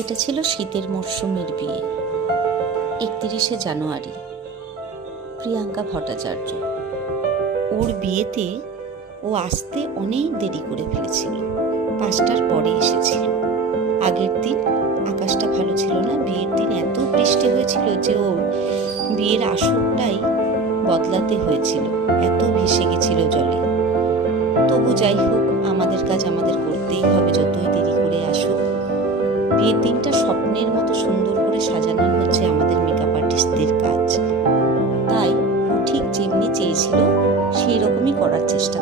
এটা ছিল শীতের মরশুমের বিয়ে। 31শে জানুয়ারি। প্রিয়াঙ্কা ভট্টাচার্য। ওর বিয়েতে ও আসতে অনেক দেরি করে ফেলেছিল, 5টার পরে এসেছিল। আগের দিন আকাশটা ভালো ছিল না, বিয়ের দিন এত বৃষ্টি হয়েছিল যে ওর বিয়ের আসরটাই বদলাতে হয়েছিল, এত ভেসে গেছিল জলে। তবু যাই হোক, আমাদের কাজ আমাদের করতেই হবে, যতই দেরি করে আসুক। বিয়ের দিনটা স্বপ্নের মতো সুন্দর করে সাজানো হচ্ছে আমাদের মেকআপ আর্টিস্টদের কাজ। তাই ও ঠিক যেমনি চেয়েছিল সেই রকমই করার চেষ্টা